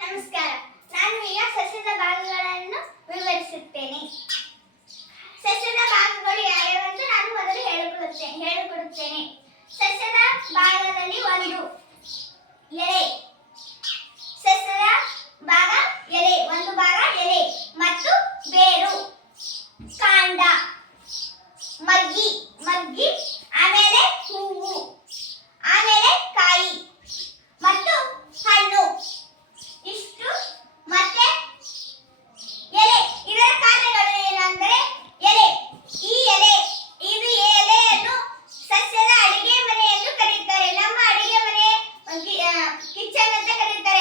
ನಮಸ್ಕಾರ. ನಾನು ಈಗ ಸಸ್ಯದ ಭಾಗಗಳನ್ನು ವಿವರಿಸುತ್ತೇನೆ. ಸಸ್ಯದ ಭಾಗಗಳು ಯಾವ್ಯಾವ ಅಂತ ನಾನು ಮೊದಲು ಹೇಳಿಕೊಡುತ್ತೇನೆ ಹೇಳಿಕೊಡುತ್ತೇನೆ. ಸಸ್ಯದ ಭಾಗದಲ್ಲಿ ಒಂದು ಎಲೆ. ಸಸ್ಯದ ಭಾಗ ಎಲೆ, ಒಂದು ಭಾಗ ಎಲೆ ಮತ್ತು ಬೇರು. ಕಾಂಡ, ಮಗ್ಗಿ ಮಗ್ಗಿ ¡Quiché en la caja.